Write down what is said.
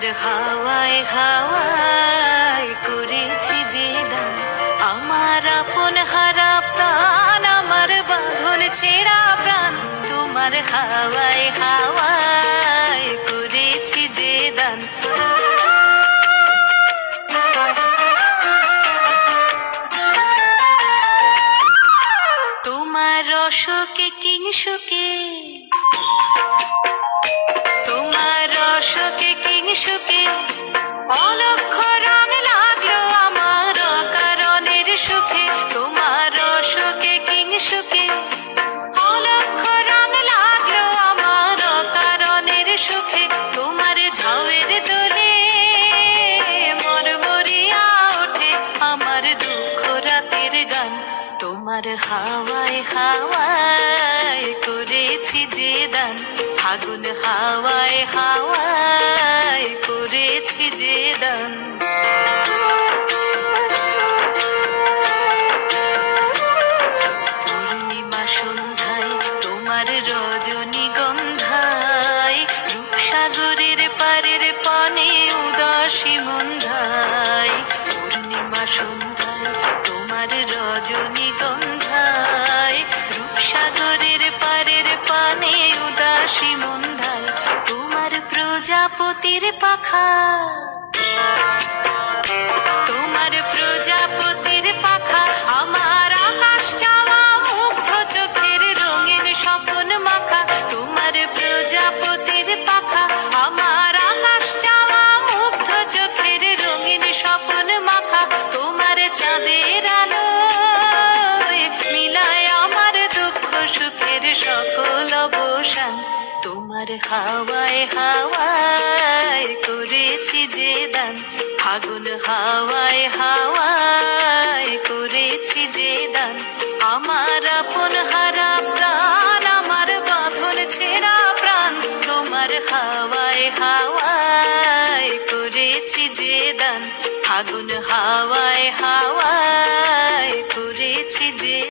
তোমার হাওয়ায় হাওয়ায় করেছি যে দান, আমার আপন হারা প্রাণ, আমার বাঁধন ছেঁড়া প্রাণ। তোমার হাওয়ায় হাওয়ায় করেছি যে দান। তোমার রসকে কিংসুকে, তোমার রসকে কিংসুকে অলক্ষ রং লাগলো আমার অকারণের সুখে। তোমার রসকে কিংসুকে অলক্ষ রং লাগলো আমার অকারণের সুখে। তোমার ঝাউয়ের দোলে মরমরিয়া ওঠে আমার দুঃখ রাতের গান। তোমার হাওয়ায় হাওয়ায় করেছি যে দান, ফাগুন হাওয়ায় হাওয়ায় করেছি যে দান। পূর্ণিমা সন্ধ্যায় তোমার রজনীগন্ধায়, রূপসাগরের পারের পানে উদাসী মন্ধায়। পূর্ণিমা সন্ধ্যায় তোমার রজনীগন্ধায়, রূপসাগরের পারের পানে উদাসী মন্ধায়। তোমার প্রজাপতির পাখা, তোমার প্রজাপতির পাখা আমার আকাশ চাওয়া মুগ্ধ চোখের রঙিন স্বপন মাখা। তোমার প্রজাপতির পাখা আমার আকাশ চাওয়া মুগ্ধ চোখের রঙিন স্বপন মাখা। তোমার চাঁদের আলোয় মিলায় আমার দুঃখ সুখের সকল অবসান। তোমার হাওয়ায় হাওয়ায় করেছি যে দান, ফাগুন হাওয়ায় হাওয়ায় করেছি যে দান। আমার আপন হারা প্রাণ, আমার বাঁধন ছেঁড়া প্রাণ। তোমার হাওয়ায় হাওয়ায় করেছি যে দান, ফাগুন হাওয়ায় হাওয়ায়